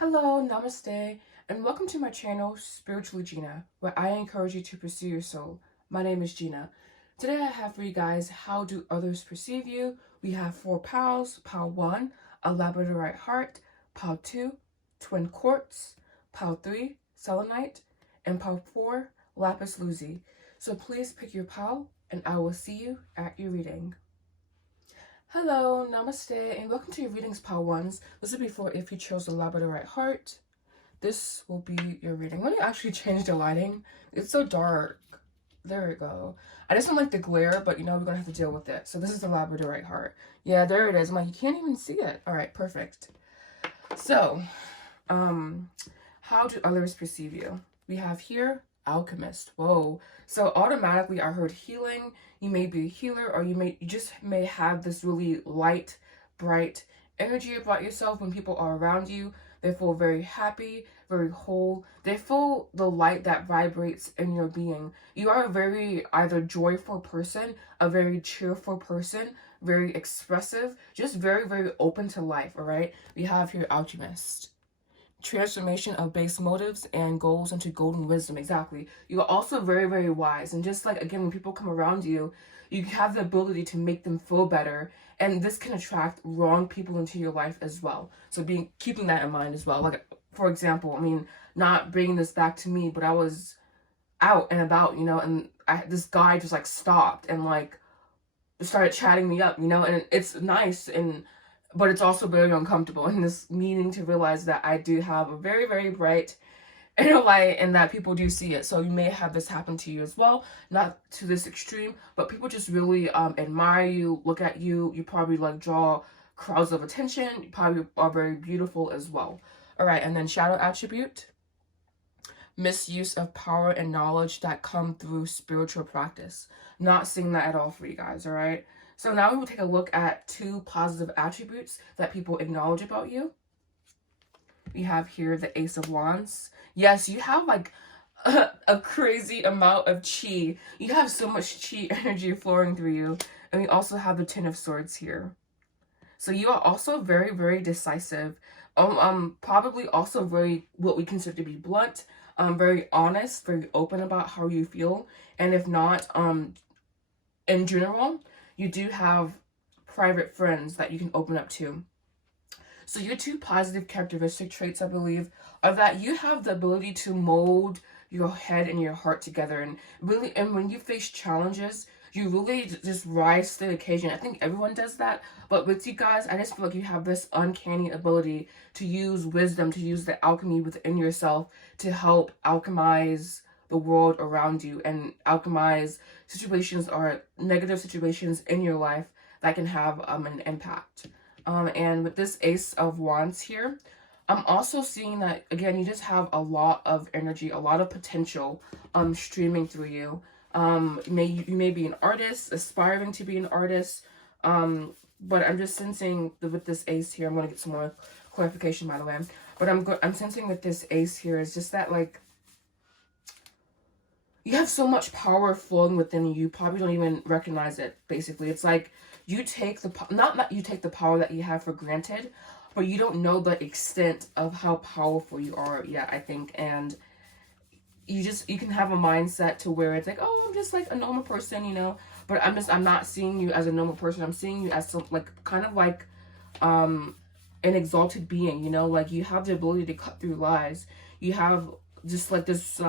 Hello, Namaste, and welcome to my channel, Spiritually Gina, where I encourage you to pursue your soul. My name is Gina. Today I have for you guys, how do others perceive you? We have 4 pals. Pal 1, a labradorite heart. Pal 2, twin quartz. Pal 3, selenite. And pal 4, lapis lazuli. So please pick your pal, and I will see you at your reading. Hello, Namaste, and welcome to your readings, Pal Ones. This will be for if you chose the labradorite heart. This will be your reading. Let me actually change the lighting. It's so dark. There we go. I just don't like the glare, but we're gonna have to deal with it. So this is the labradorite heart. Yeah, there it is. I'm like, you can't even see it. All right, perfect. So, how do others perceive you? We have here alchemist. Whoa. So automatically I heard healing. You may be a healer, or you just may have this really light, bright energy about yourself. When people are around you, they feel very happy, very whole. They feel the light that vibrates in your being. You are a very either joyful person, a very cheerful person, very expressive, just very, very open to life, all right? We have here alchemist. Transformation of base motives and goals into golden wisdom. Exactly. You are also very, very wise. And just like, again, when people come around you, you have the ability to make them feel better. And this can attract wrong people into your life as well. So keeping that in mind as well. Like, for example, not bringing this back to me, but I was out and about, and this guy just like stopped and like started chatting me up, and it's nice, but it's also very uncomfortable, and this meaning to realize that I do have a very, very bright inner light and that people do see it. So you may have this happen to you as well, not to this extreme, but people just really admire you, look at you. You probably like draw crowds of attention. You probably are very beautiful as well. All right, and then shadow attribute. Misuse of power and knowledge that come through spiritual practice. Not seeing that at all for you guys, all right? So now we will take a look at 2 positive attributes that people acknowledge about you. We have here the Ace of Wands. Yes, you have like a crazy amount of chi. You have so much chi energy flowing through you. And we also have the Ten of Swords here. So you are also very, very decisive. Probably also very, what we consider to be blunt. Very honest, very open about how you feel. And if not, in general, you do have private friends that you can open up to. So your 2 positive characteristic traits, I believe, are that you have the ability to mold your head and your heart together. And when you face challenges, you really just rise to the occasion. I think everyone does that. But with you guys, I just feel like you have this uncanny ability to use wisdom, to use the alchemy within yourself to help alchemize the world around you and alchemize situations or negative situations in your life that can have an impact. And with this Ace of Wands here, I'm also seeing that, again, you just have a lot of energy, a lot of potential streaming through you. You may be an artist, aspiring to be an artist, but I'm just sensing with this Ace here, I'm going to get some more clarification, by the way, but I'm sensing with this Ace here is just that, like, you have so much power flowing within you, you probably don't even recognize it, basically. It's like you take not that you take the power that you have for granted, but you don't know the extent of how powerful you are yet, I think. And you can have a mindset to where it's like, oh, I'm just like a normal person, but I'm not seeing you as a normal person. I'm seeing you as some, like, kind of like an exalted being, like you have the ability to cut through lies. You have just like this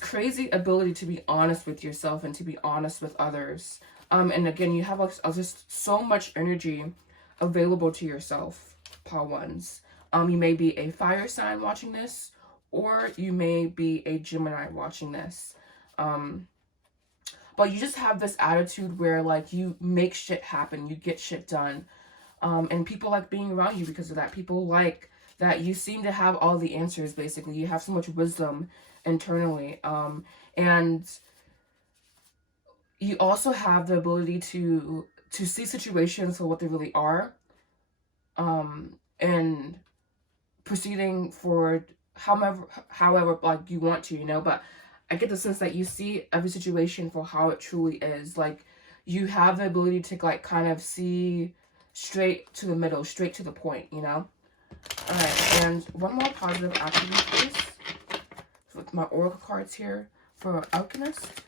crazy ability to be honest with yourself and to be honest with others. And again, you have just so much energy available to yourself, Pal Ones. You may be a fire sign watching this, or you may be a Gemini watching this. But you just have this attitude where, like, you make shit happen, you get shit done. And people like being around you because of that. People like that you seem to have all the answers, basically. You have so much wisdom internally. And you also have the ability to see situations for what they really are. And proceeding forward however like you want to, but I get the sense that you see every situation for how it truly is. Like, you have the ability to, like, kind of see straight to the middle, straight to the point, Alright, and one more positive attribute, please. With my oracle cards here for Alchemist.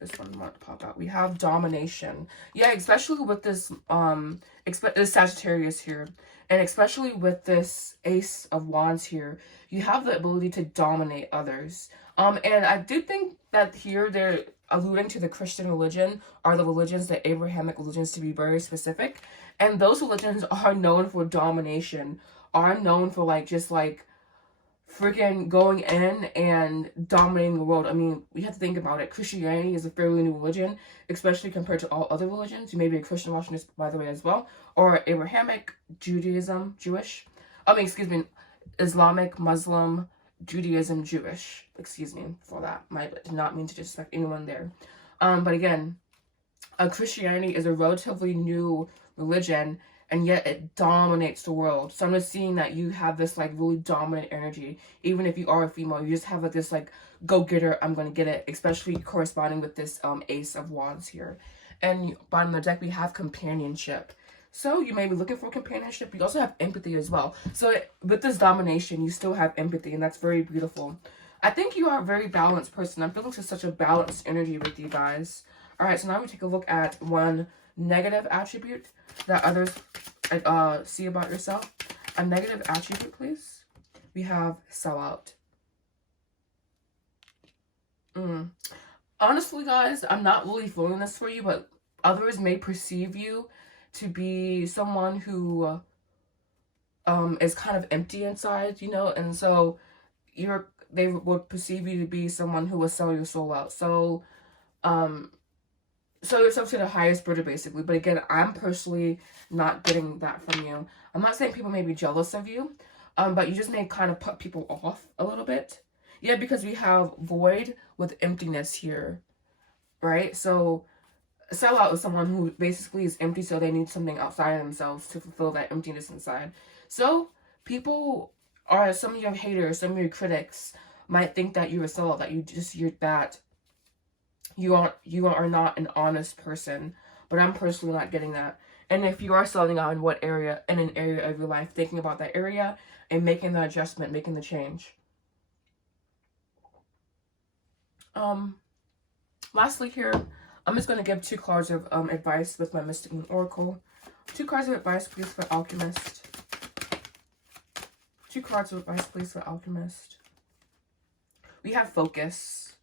This one might pop out. We have domination. Yeah, especially with this this Sagittarius here. And especially with this Ace of Wands here, you have the ability to dominate others. And I do think that here they're alluding to the Christian religion, or the religions, the Abrahamic religions, to be very specific. And those religions are known for domination, are known for like just like freaking going in and dominating the world. I mean, we have to think about it. Christianity is a fairly new religion, especially compared to all other religions. You may be a Christian watching this, by the way, as well. Or Abrahamic, Judaism, Jewish. Excuse me, Islamic, Muslim, Judaism, Jewish. Excuse me for that. I did not mean to disrespect anyone there. But again, Christianity is a relatively new religion, and yet it dominates the world. So I'm just seeing that you have this like really dominant energy. Even if you are a female, you just have like this like go-getter, I'm gonna get it, especially corresponding with this Ace of Wands here. And bottom of the deck, we have companionship. So you may be looking for companionship. You also have empathy as well. So with this domination, you still have empathy, and that's very beautiful. I think you are a very balanced person. I'm feeling such a balanced energy with you guys. All right, so now we take a look at one negative attribute that others see about yourself. A negative attribute, please. We have sellout. Honestly, guys, I'm not really feeling this for you, but others may perceive you to be someone who is kind of empty inside, you know, and so they would perceive you to be someone who will sell your soul out. So sell yourself to the highest bidder, basically. But again, I'm personally not getting that from you. I'm not saying people may be jealous of you, but you just may kind of put people off a little bit. Yeah, because we have void with emptiness here, right? So sellout is someone who basically is empty, so they need something outside of themselves to fulfill that emptiness inside. So people are, some of your haters, some of your critics might think that you're a sellout, that you are not an honest person. But I'm personally not getting that. And if you are selling out in what area, in an area of your life, thinking about that area and making the adjustment, making the change. Lastly here, I'm just going to give 2 cards of advice with my Mystic Moon Oracle. 2 cards of advice, please, for Alchemist. 2 cards of advice, please, for Alchemist. We have focus.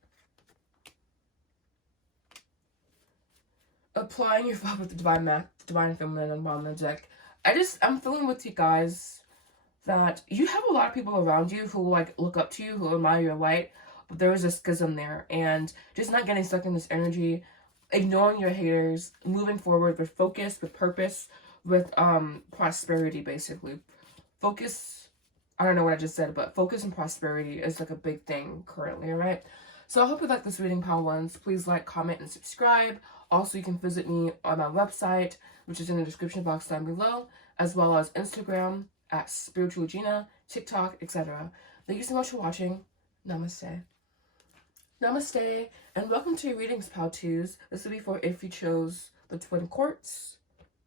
Applying your vibe with the divine feminine on the bottom of the deck. I'm feeling with you guys that you have a lot of people around you who like look up to you, who admire your light, but there is a schism there, and just not getting stuck in this energy, ignoring your haters, moving forward with focus, with purpose, with prosperity, basically. Focus, I don't know what I just said, but focus and prosperity is like a big thing currently, alright? So I hope you like this reading, pile ones. Please like, comment, and subscribe. Also, you can visit me on my website, which is in the description box down below, as well as Instagram at SpirituallyGina, TikTok, etc. Thank you so much for watching. Namaste. Namaste, and welcome to your readings, pal twos. This will be for if you chose the Twin Courts,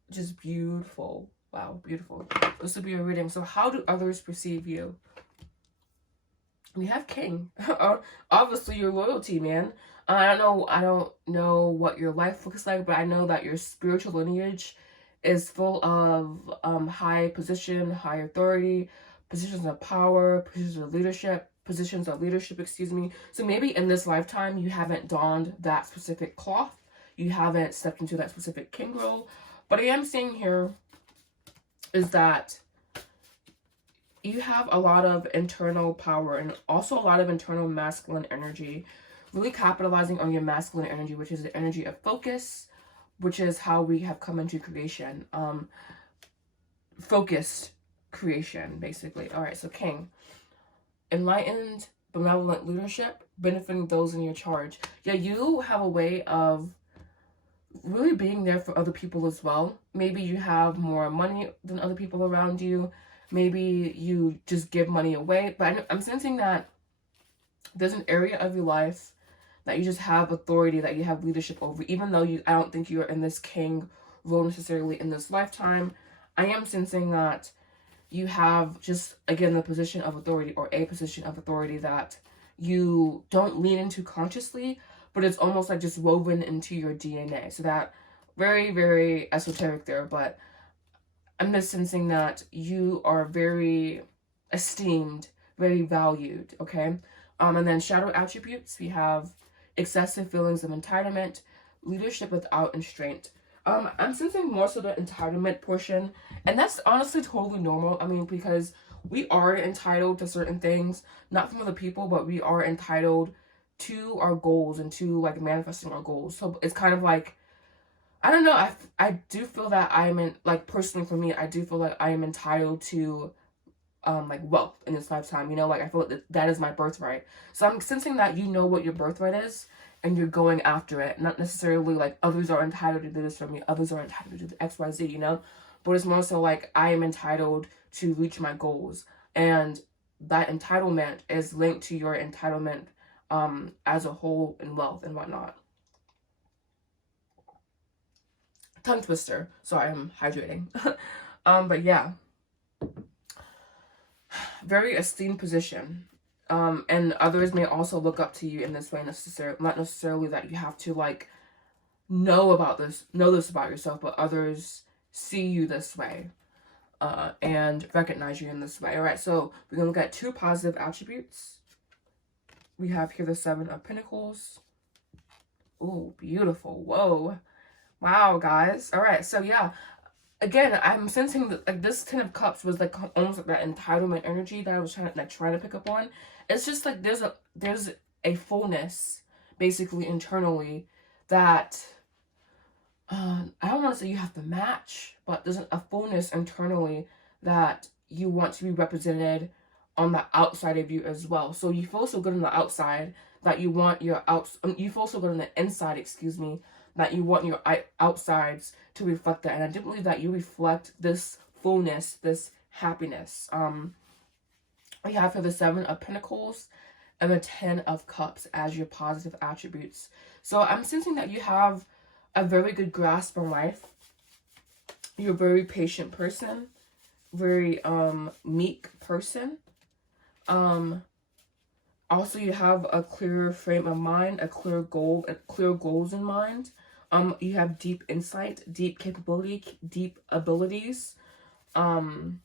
which is beautiful. Wow, beautiful. This will be a reading. So how do others perceive you? We have King. Obviously, your loyalty, man. I don't know what your life looks like, but I know that your spiritual lineage is full of high position, high authority, positions of power, positions of leadership, excuse me. So maybe in this lifetime, you haven't donned that specific cloth. You haven't stepped into that specific king role. But I am saying here is that you have a lot of internal power and also a lot of internal masculine energy. Really capitalizing on your masculine energy, which is the energy of focus, which is how we have come into creation. Focused creation, basically. All right, so King. Enlightened, benevolent leadership, benefiting those in your charge. Yeah, you have a way of really being there for other people as well. Maybe you have more money than other people around you. Maybe you just give money away. But I'm sensing that there's an area of your life that you just have authority, that you have leadership over. Even though I don't think you're in this king role necessarily in this lifetime, I am sensing that you have just, again, the position of authority, or a position of authority that you don't lean into consciously, but it's almost like just woven into your DNA. So that, very, very esoteric there, but I'm just sensing that you are very esteemed, very valued, okay? And then shadow attributes, we have excessive feelings of entitlement, leadership without constraint. I'm sensing more so the entitlement portion, and that's honestly totally normal. I mean, because we are entitled to certain things, not from other people, but we are entitled to our goals and to like manifesting our goals. So it's kind of like, I don't know, I do feel that I'm in, like, personally for me, I do feel like I am entitled to like wealth in this lifetime, you know, like I feel like that is my birthright. So I'm sensing that you know what your birthright is and you're going after it, not necessarily like others are entitled to do this for me, others are entitled to do XYZ, you know, but it's more so like I am entitled to reach my goals, and that entitlement is linked to your entitlement as a whole in wealth and whatnot. Tongue twister, sorry, I'm hydrating. But yeah, very esteemed position. And others may also look up to you in this way, not necessarily that you have to like know this about yourself, but others see you this way and recognize you in this way. All right, so we're gonna look at 2 positive attributes. We have here the 7 of Pentacles. Oh, beautiful. Whoa. Wow, guys. All right, so yeah, again, I'm sensing that like this 10 of Cups was like almost like that entitlement energy that I was trying to pick up on. It's just like there's a fullness basically internally that I don't want to say you have to match, but there's a fullness internally that you want to be represented on the outside of you as well. So you feel so good on the outside that you want your you feel so good on the inside, excuse me, that you want your outsides to reflect that. And I do believe that you reflect this fullness, this happiness. We have here the 7 of Pentacles and the 10 of Cups as your positive attributes. So I'm sensing that you have a very good grasp on life. You're a very patient person, very meek person. Also, you have a clear frame of mind, clear goals in mind. You have deep insight, deep capability, deep abilities. And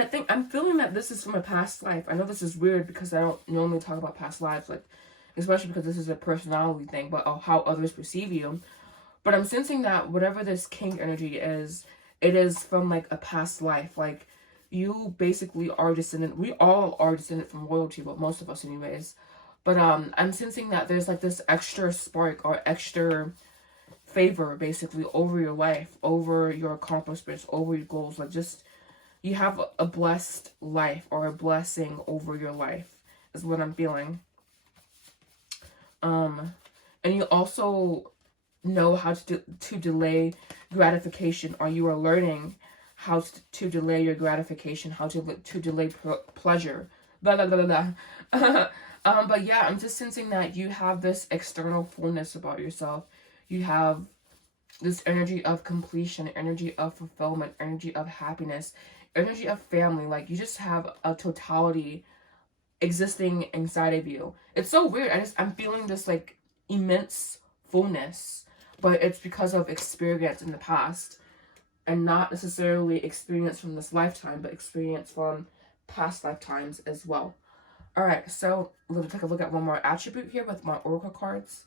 I think I'm feeling that this is from a past life. I know this is weird because I don't normally talk about past lives, like, especially because this is a personality thing, but how others perceive you. But I'm sensing that whatever this king energy is, it is from like a past life. Like, you basically are descendant. We all are descendant from royalty, but most of us anyways. But I'm sensing that there's like this extra spark or extra favor basically over your life, over your accomplishments, over your goals. Like, just, you have a blessed life or a blessing over your life is what I'm feeling. And you also know how to delay gratification, or you are learning how to delay your gratification, how to delay pleasure, blah, blah, blah, blah, blah. But yeah, I'm just sensing that you have this external fullness about yourself. You have this energy of completion, energy of fulfillment, energy of happiness, energy of family. Like, you just have a totality existing inside of you. It's so weird. I'm feeling this like immense fullness, but it's because of experience in the past, and not necessarily experience from this lifetime, but experience from past lifetimes as well. All right, so we're gonna take a look at one more attribute here with my oracle cards.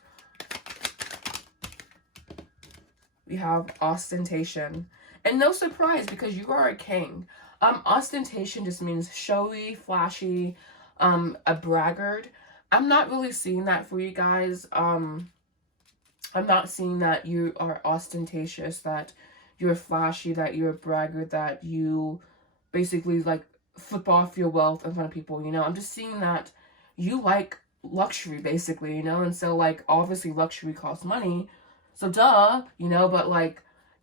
We have ostentation, and no surprise because you are a king. Ostentation just means showy, flashy, a braggart. I'm not really seeing that for you guys. I'm not seeing that you are ostentatious, that you're flashy, that you're a braggart, that you basically like flip off your wealth in front of people, you know. I'm just seeing that you like luxury basically, you know, and so like obviously luxury costs money, so duh, you know, but like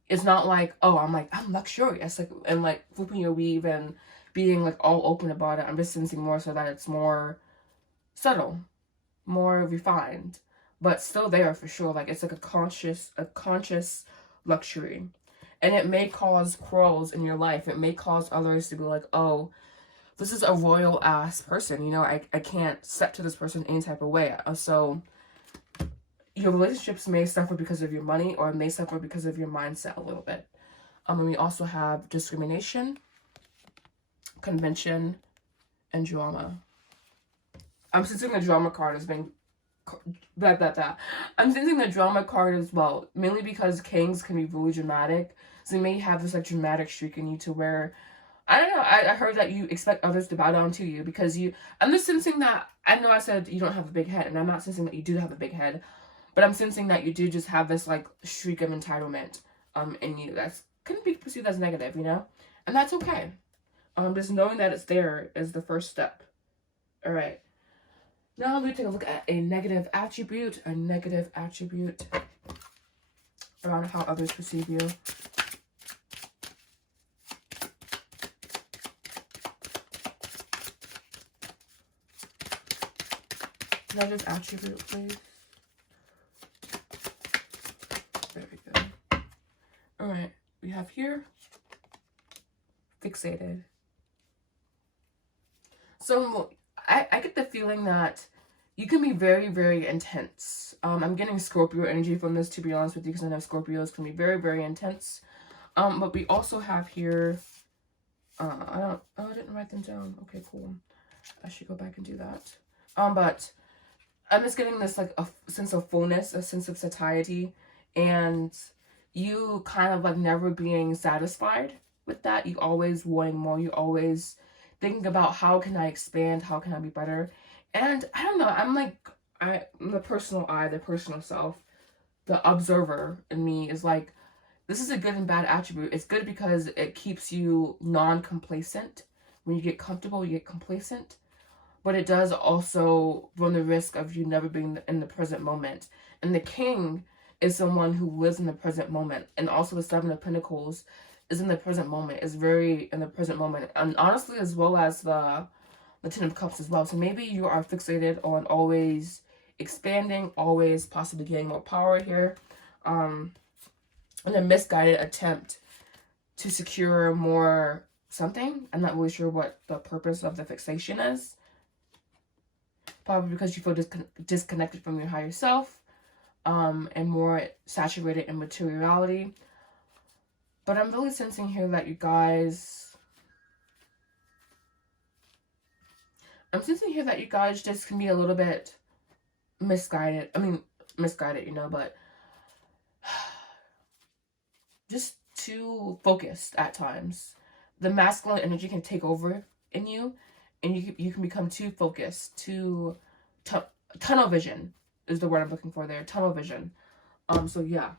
it's not like, oh, I'm luxurious, like, and like flipping your weave and being like all open about it. I'm just sensing more so that it's more subtle, more refined, but still there for sure. Like, it's like a conscious luxury. And it may cause quarrels in your life. It may cause others to be like, oh, this is a royal ass person. You know, I can't step to this person any type of way. So your relationships may suffer because of your money, or may suffer because of your mindset a little bit. And we also have discrimination, convention, and drama. I'm sensing the drama card as being I'm sensing the drama card as well, mainly because kings can be really dramatic. So you may have this like dramatic streak in you to where, I don't know, I heard that you expect others to bow down to you because I'm just sensing that, I know I said you don't have a big head, and I'm not sensing that you do have a big head, but I'm sensing that you do just have this like streak of entitlement in you that can be perceived as negative, you know? And that's okay. Just knowing that it's there is the first step. All right. Now I'm going to take a look at a negative attribute around how others perceive you. Negative attribute, please. Very good. All right, we have here fixated. So I get the feeling that you can be very, very intense. I'm getting Scorpio energy from this, to be honest with you, because I know Scorpios can be very, very intense. But we also have here, I didn't write them down. Okay, cool. I should go back and do that. But I'm just getting this like a sense of fullness, a sense of satiety, and you kind of like never being satisfied with that. You always wanting more. You always thinking about how can I expand, how can I be better. And I don't know, I'm the personal eye, the personal self, the observer in me is like, this is a good and bad attribute. It's good because it keeps you non-complacent. When you get comfortable, you get complacent. But it does also run the risk of you never being in the present moment. And the king is someone who lives in the present moment. And also the Seven of Pentacles is in the present moment, is very in the present moment. And honestly, as well as the Ten of Cups as well. So maybe you are fixated on always expanding, always possibly getting more power here. And a misguided attempt to secure more something. I'm not really sure what the purpose of the fixation is. Probably because you feel disconnected from your higher self. And more saturated in materiality. But I'm really sensing here that you guys... just can be a little bit misguided. I mean, misguided, you know, but just too focused at times. The masculine energy can take over in you, and you can become too focused, too... tunnel vision is the word I'm looking for there. Tunnel vision. So yeah.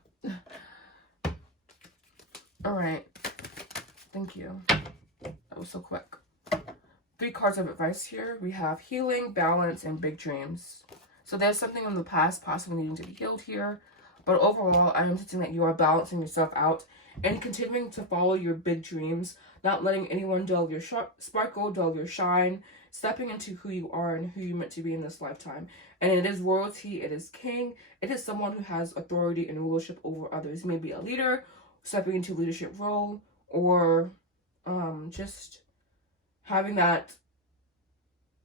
All right. Thank you. That was so quick. 3 cards of advice here. We have healing, balance, and big dreams. So there's something in the past possibly needing to be healed here. But overall, I am sensing that you are balancing yourself out and continuing to follow your big dreams. Not letting anyone dull your sparkle, dull your shine. Stepping into who you are and who you're meant to be in this lifetime. And it is royalty. It is king. It is someone who has authority and rulership over others. Maybe a leader, stepping into leadership role, or just having that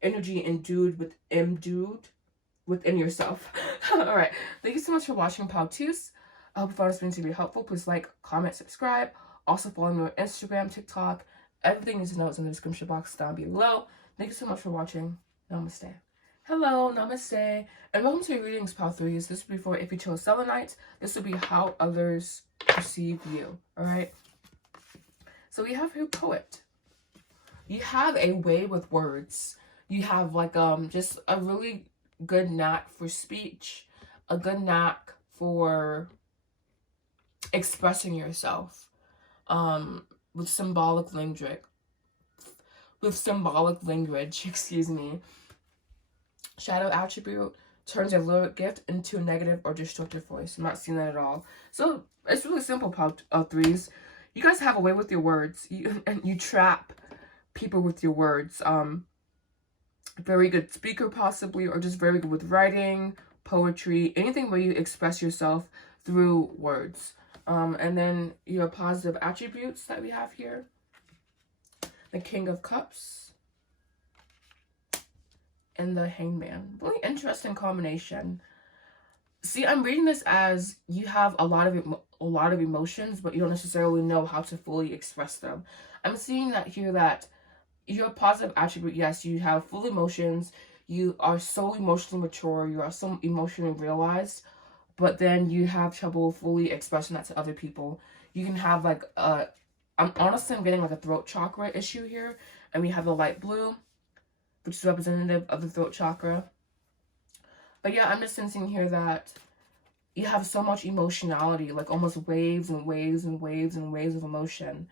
energy imbued within yourself. All right, thank you so much for watching Powtoos. I hope you found this video to be helpful. Please like, comment, subscribe. Also follow me on Instagram, TikTok. Everything you need to know is in the description box down below. Thank you so much for watching. Namaste. Hello, namaste, and welcome to your readings, Powthrees. This will be for if you chose selenite. This will be how others perceive you. All right. So we have here poet. You have a way with words. You have like just a really good knack for speech, a good knack for expressing yourself, with symbolic language, excuse me. Shadow attribute turns a lyric gift into a negative or destructive voice. I'm not seeing that at all. So it's really simple, Powthrees. You guys have a way with your words. You trap people with your words. Very good speaker possibly, or just very good with writing, poetry, anything where you express yourself through words. And then your positive attributes that we have here. The King of Cups. And the Hangman. Really interesting combination. See, I'm reading this as you have a lot of emotions, but you don't necessarily know how to fully express them. I'm seeing that here, that your positive attribute, yes, you have full emotions, you are so emotionally mature, you are so emotionally realized, but then you have trouble fully expressing that to other people. You can have like I'm getting like a throat chakra issue here, and we have the light blue, which is representative of the throat chakra. But yeah, I'm just sensing here that you have so much emotionality, like almost waves and waves and waves and waves of emotion.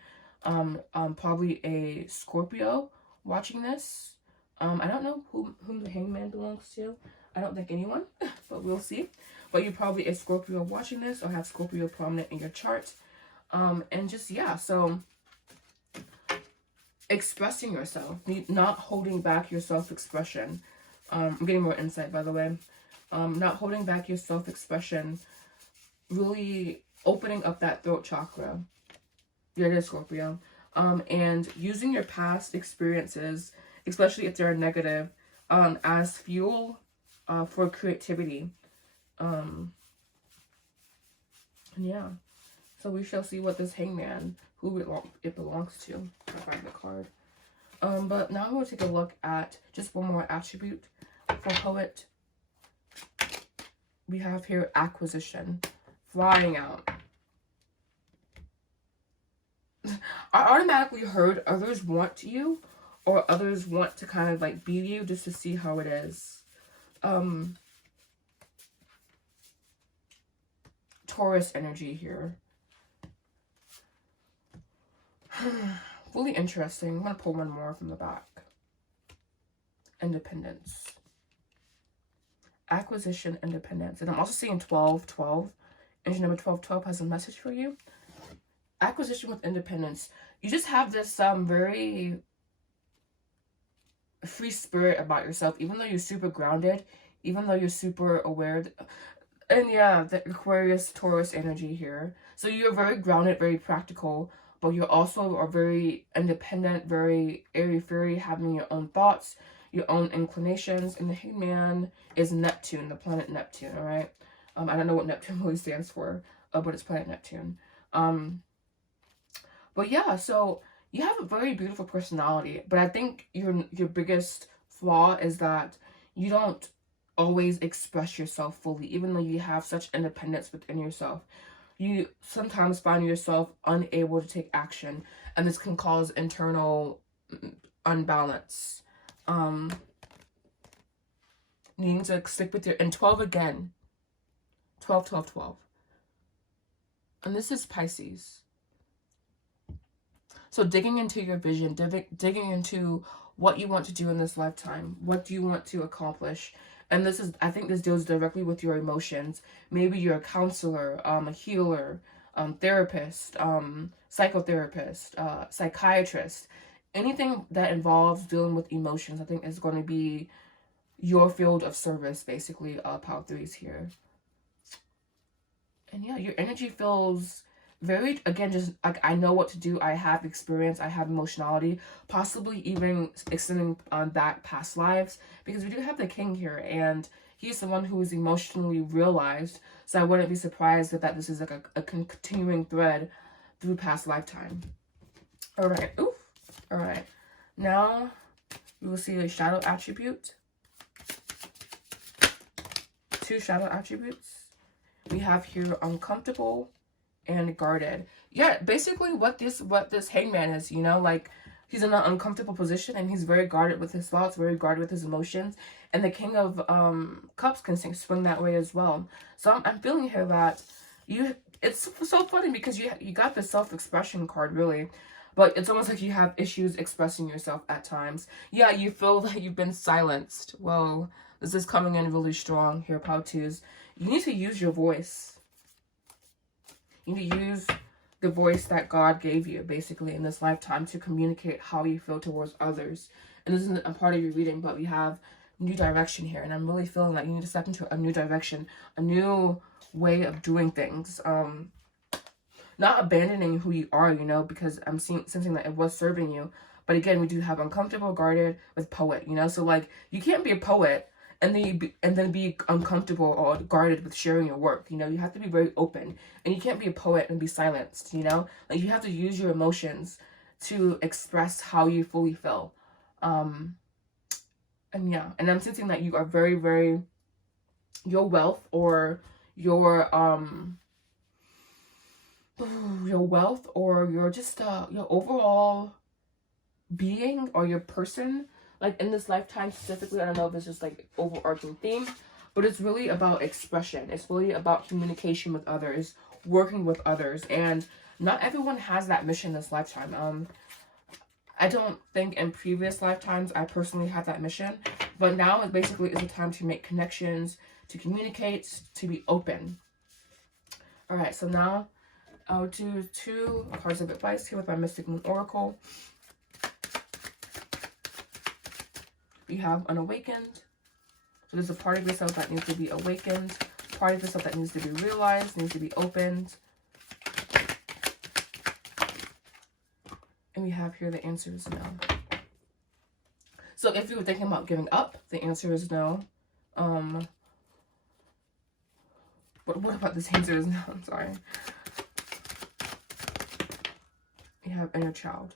Probably a Scorpio watching this. I don't know whom the Hangman belongs to. I don't think anyone, but we'll see. But you're probably a Scorpio watching this, or have Scorpio prominent in your chart. And just, yeah, so expressing yourself, not holding back your self-expression. I'm getting more insight, by the way. Not holding back your self-expression, really opening up that throat chakra. Yeah, it is Scorpio. And using your past experiences, especially if they're negative, as fuel for creativity. Yeah. So we shall see what this Hangman, who it belongs to. I'll find the card. But now I'm going to take a look at just one more attribute for Poet. We have here acquisition, flying out. I automatically heard others want you, or others want to kind of like be you, just to see how it is. Taurus energy here. Really interesting. I'm going to pull one more from the back. Independence. Acquisition, independence. And I'm also seeing 1212. Energy number 1212 has a message for you. Acquisition with independence. You just have this very free spirit about yourself, even though you're super grounded, even though you're super aware. And yeah, the Aquarius, Taurus energy here. So you're very grounded, very practical, but you also are very independent, very airy-fairy, having your own thoughts, your own inclinations. And the Hangman is Neptune, the planet Neptune, all right? I don't know what Neptune really stands for, but it's planet Neptune. But yeah, so you have a very beautiful personality, but I think your biggest flaw is that you don't always express yourself fully, even though you have such independence within yourself. You sometimes find yourself unable to take action, and this can cause internal unbalance. Needing to stick with your, and 12 again. 12, 12, 12. And this is Pisces. So digging into your vision, digging into what you want to do in this lifetime. What do you want to accomplish? And this is, I think this deals directly with your emotions. Maybe you're a counselor, a healer, therapist, psychotherapist, psychiatrist. Anything that involves dealing with emotions, I think is going to be your field of service, basically. Power 3s here. And yeah, your energy feels very, again, just like, I know what to do. I have experience. I have emotionality, possibly even extending back past lives, because we do have the King here, and he's someone who is emotionally realized. So I wouldn't be surprised that this is like a continuing thread through past lifetime. All right. Oof. All right. Now we will see a shadow attribute. 2 shadow attributes. We have here uncomfortable and guarded. Yeah, basically what this Hangman is, you know, like he's in an uncomfortable position, and he's very guarded with his thoughts, very guarded with his emotions. And the King of Cups can swing that way as well. So I'm feeling here that it's so funny, because you got the self-expression card, really, but it's almost like you have issues expressing yourself at times. Yeah, you feel that you've been silenced. Well, this is coming in really strong here, Power 2s. You need to use your voice. You need to use the voice that God gave you, basically, in this lifetime, to communicate how you feel towards others. And this isn't a part of your reading, but we have new direction here, and I'm really feeling like you need to step into a new direction, a new way of doing things. Not abandoning who you are, you know, because I'm sensing that it was serving you. But again, we do have uncomfortable, guarded with poet, you know. So like, you can't be a poet and then be uncomfortable or guarded with sharing your work. You know, you have to be very open, and you can't be a poet and be silenced. You know, like you have to use your emotions to express how you fully feel. And yeah, and I'm sensing that you are very, very, your wealth or your wealth or your just your overall being or your person, like in this lifetime specifically, I don't know if it's just like overarching theme, but it's really about expression. It's really about communication with others, working with others, and not everyone has that mission this lifetime. I don't think in previous lifetimes I personally had that mission, but now it basically is a time to make connections, to communicate, to be open. All right, so now I'll do 2 cards of advice here with my Mystic Moon Oracle. We have unawakened. So there's a part of yourself that needs to be awakened, part of yourself that needs to be realized, needs to be opened. And we have here the answer is no. So if you were thinking about giving up, the answer is no. What about this answer is no? I'm sorry. You have inner child.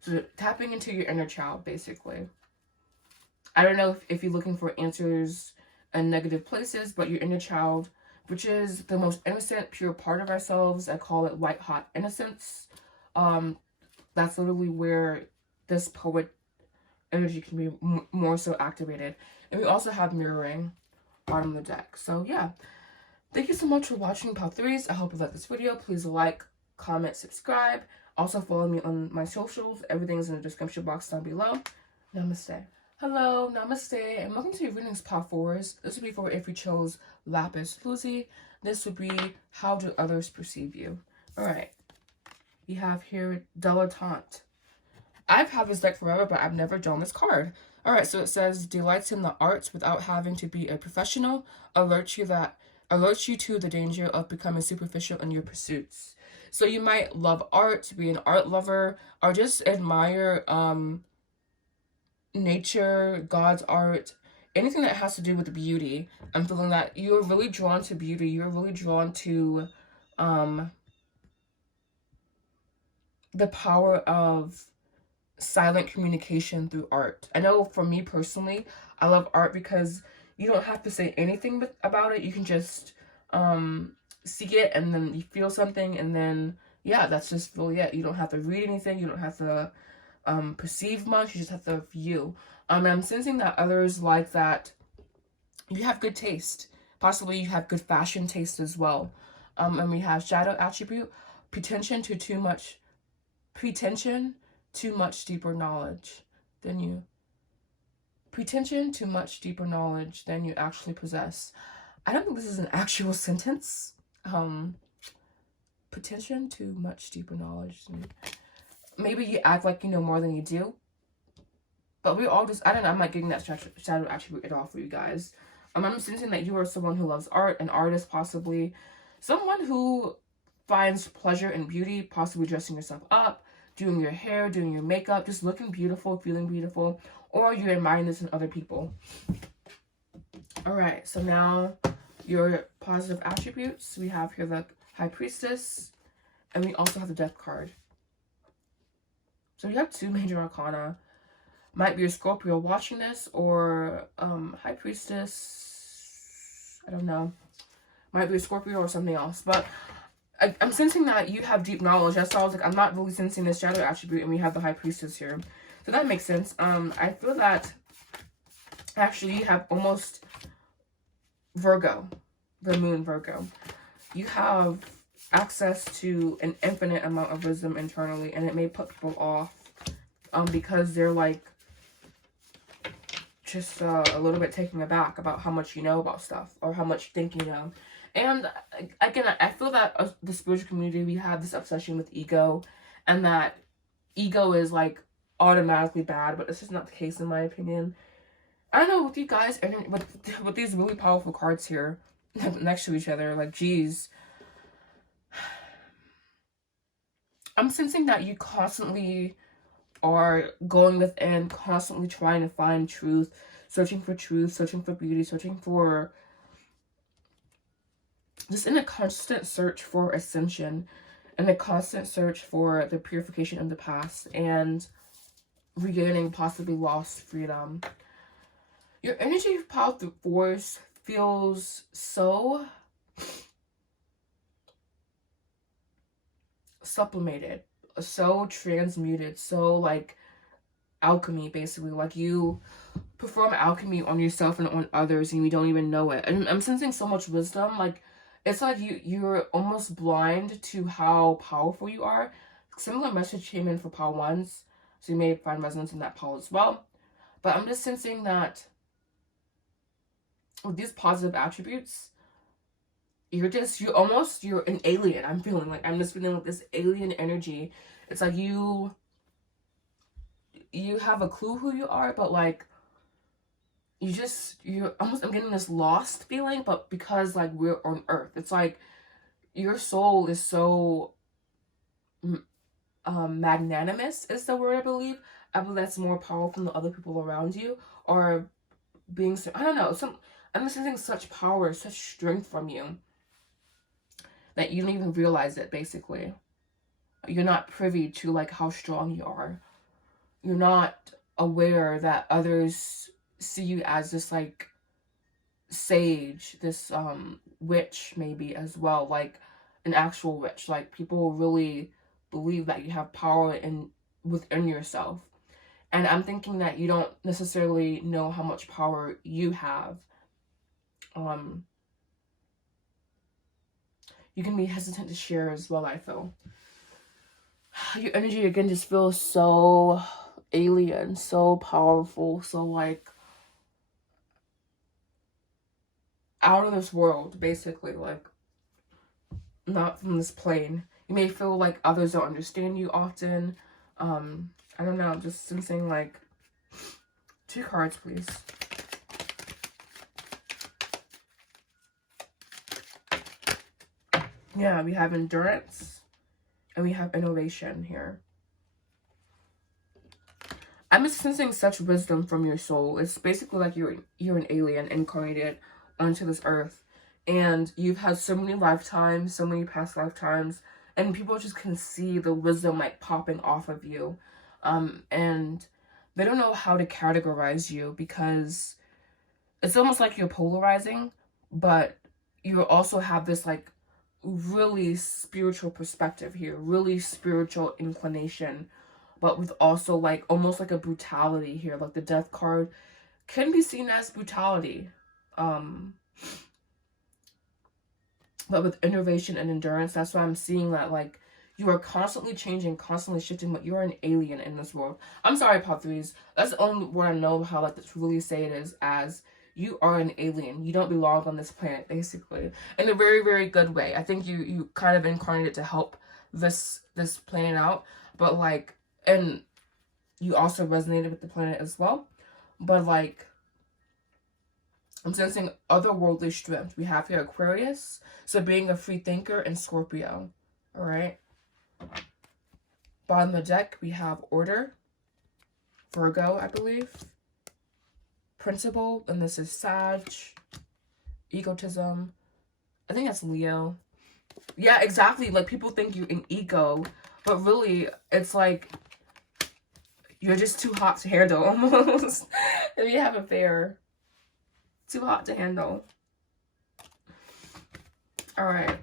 So tapping into your inner child, basically. I don't know if you're looking for answers in negative places, but your inner child, which is the most innocent, pure part of ourselves. I call it white hot innocence. That's literally where this poet energy can be more so activated. And we also have mirroring on the deck. So yeah, thank you so much for watching Pile 3s. I hope you liked this video. Please like, comment, subscribe. Also follow me on my socials. Everything's in the description box down below. Namaste. Hello, namaste, and welcome to your readings, Pile 4s. This would be for if you chose Lapis Lazuli. This would be how do others perceive you. Alright. We have here Dilettante. I've had this deck forever, but I've never drawn this card. Alright, so it says, delights in the arts without having to be a professional, alerts you to the danger of becoming superficial in your pursuits. So you might love art, be an art lover, or just admire nature, God's art, anything that has to do with beauty. I'm feeling that you're really drawn to beauty. You're really drawn to the power of silent communication through art. I know for me personally, I love art because you don't have to say anything about it. You can just see it, and then you feel something, and then yeah, that's just really it. You don't have to read anything. You don't have to perceive much. You just have to view. I'm sensing that others like that. You have good taste. Possibly you have good fashion taste as well. And we have shadow attribute, pretension to too much deeper knowledge than you. Pretension to much deeper knowledge than you actually possess. I don't think this is an actual sentence. Pretension to much deeper knowledge. Maybe you act like you know more than you do. But we all just, I don't know, I'm not getting that shadow attribute at all for you guys. I'm sensing that you are someone who loves art, an artist possibly. Someone who finds pleasure in beauty, possibly dressing yourself up, doing your hair, doing your makeup, just looking beautiful, feeling beautiful, or you're admiring this in other people. Alright, so now your positive attributes. We have here the High Priestess, and we also have the Death card. So we have 2 major arcana. Might be a Scorpio watching this, or High Priestess, I don't know. Might be a Scorpio or something else. But I'm sensing that you have deep knowledge. That's why I was like, I'm not really sensing this shadow attribute, and we have the High Priestess here. So that makes sense. I feel that actually you have almost Virgo, the moon Virgo. You have access to an infinite amount of wisdom internally, and it may put people off because they're like just a little bit taken aback about how much you know about stuff, or how much you think you know. And again, I feel that the spiritual community, we have this obsession with ego, and that ego is like automatically bad, but this is not the case in my opinion. I don't know, with you guys, and with these really powerful cards here next to each other, like, geez. I'm sensing that you constantly are going within, constantly trying to find truth, searching for beauty, searching for, just in a constant search for ascension, and a constant search for the purification of the past and regaining possibly lost freedom. Your energy of power through force feels so sublimated, so transmuted, so like alchemy, basically. Like, you perform alchemy on yourself and on others and you don't even know it. And I'm sensing so much wisdom. Like, it's like you're almost blind to how powerful you are. Similar message came in for Power Ones, so you may find resonance in that Power as well. But I'm just sensing that with these positive attributes, you're an alien. I'm just feeling like this alien energy. It's like you have a clue who you are, but like I'm getting this lost feeling, but because like we're on Earth, it's like your soul is so magnanimous is the word, I believe. I believe that's more powerful than the other people around you, or being, I don't know, I'm just sensing such power, such strength from you that you don't even realize it, basically. You're not privy to like how strong you are. You're not aware that others see you as this like sage, this witch maybe as well, like an actual witch. Like, people really believe that you have power within yourself. And I'm thinking that you don't necessarily know how much power you have. You can be hesitant to share as well, I feel. Your energy again just feels so alien, so powerful, so like out of this world, basically, like not from this plane. You may feel like others don't understand you often. I don't know, just sensing like 2 cards, please. Yeah, we have endurance and we have innovation here. I'm just sensing such wisdom from your soul. It's basically like you're an alien incarnated onto this earth, and you've had so many lifetimes, so many past lifetimes, and people just can see the wisdom like popping off of you, and they don't know how to categorize you, because it's almost like you're polarizing, but you also have this like really spiritual perspective here, really spiritual inclination, but with also like almost like a brutality here. Like, the Death card can be seen as brutality, but with innovation and endurance. That's why I'm seeing that like you are constantly changing, constantly shifting, but you're an alien in this world. I'm sorry, Part 3s. That's the only word I know how like to really say it is, as you are an alien. You don't belong on this planet, basically, in a very, very good way. I think you kind of incarnated to help this planet out, but like, and you also resonated with the planet as well, but like, I'm sensing otherworldly strength. We have here Aquarius, so being a free thinker, and Scorpio. All right. Bottom of the deck, we have Order, Virgo, I believe, Principle, and this is Sag, Egotism. I think that's Leo. Yeah, exactly. Like, people think you're an ego, but really, it's like you're just too hot to handle, almost. If you have a fair. Too hot to handle. Alright.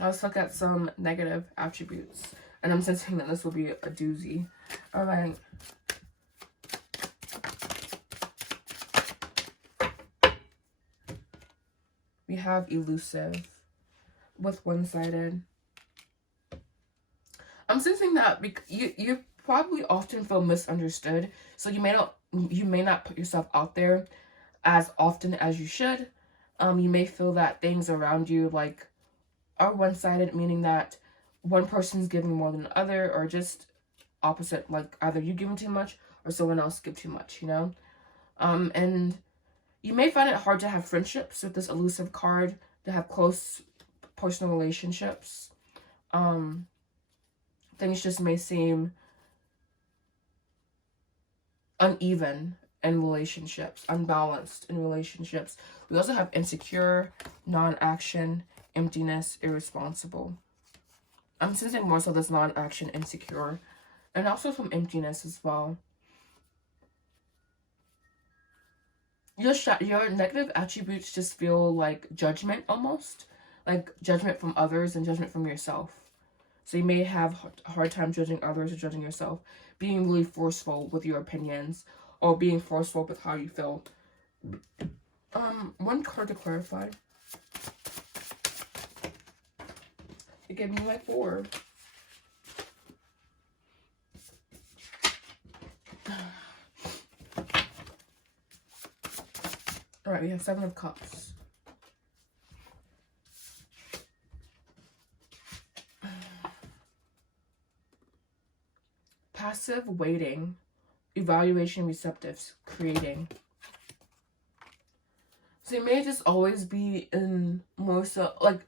Let's look at some negative attributes. And I'm sensing that this will be a doozy. Alright. We have elusive with one-sided. I'm sensing that you probably often feel misunderstood. So you may not put yourself out there as often as you should. You may feel that things around you like are one-sided, meaning that one person's giving more than the other, or just opposite, like either you giving too much or someone else give too much, you know? And you may find it hard to have friendships with this elusive card, to have close personal relationships. Things just may seem uneven in relationships, unbalanced in relationships. We also have insecure, non-action, emptiness, irresponsible. I'm sensing more so this non-action, insecure, and also some emptiness as well. Your negative attributes just feel like judgment almost. Like judgment from others and judgment from yourself. So you may have a hard time judging others or judging yourself. Being really forceful with your opinions. Or being forceful with how you feel. One card to clarify. It gave me like 4. Alright, we have 7 of Cups. Passive, waiting. Evaluation, receptive, creating. So you may just always be in more so, like,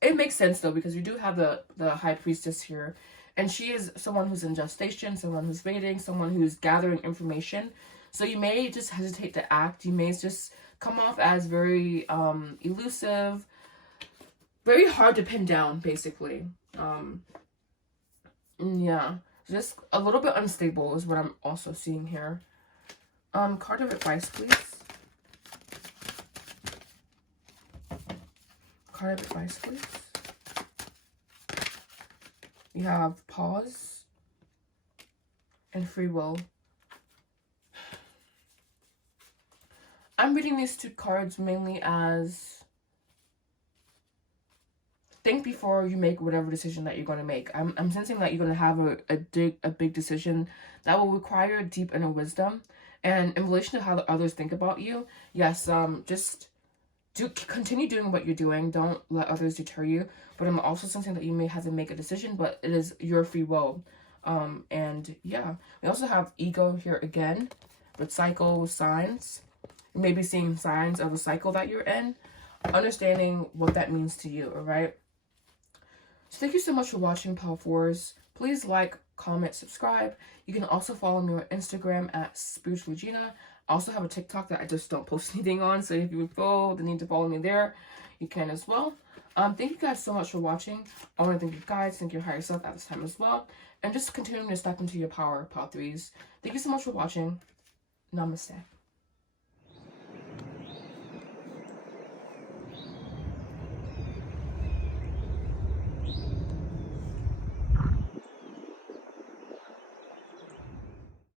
it makes sense though, because we do have the High Priestess here. And she is someone who's in gestation, someone who's waiting, someone who's gathering information. So you may just hesitate to act. You may just come off as very elusive, very hard to pin down, basically. Yeah, just a little bit unstable is what I'm also seeing here. Card of advice, please. Card of advice, please. We have pause and free will. I'm reading these 2 cards mainly as think before you make whatever decision that you're going to make. I'm sensing that you're going to have a big decision that will require deep inner wisdom. And in relation to how the others think about you, yes, just continue doing what you're doing. Don't let others deter you. But I'm also sensing that you may have to make a decision, but it is your free will. And yeah, we also have ego here again with cycle signs. You may be seeing signs of a cycle that you're in, understanding what that means to you, all right? So thank you so much for watching, Power 4s. Please like, comment, subscribe. You can also follow me on Instagram at SpirituallyGina. I also have a TikTok that I just don't post anything on, so if you feel the need to follow me there, you can as well. Thank you guys so much for watching. I want to thank you guys, thank your higher self at this time as well. And just continuing to step into your power, Power 3s. Thank you so much for watching. Namaste.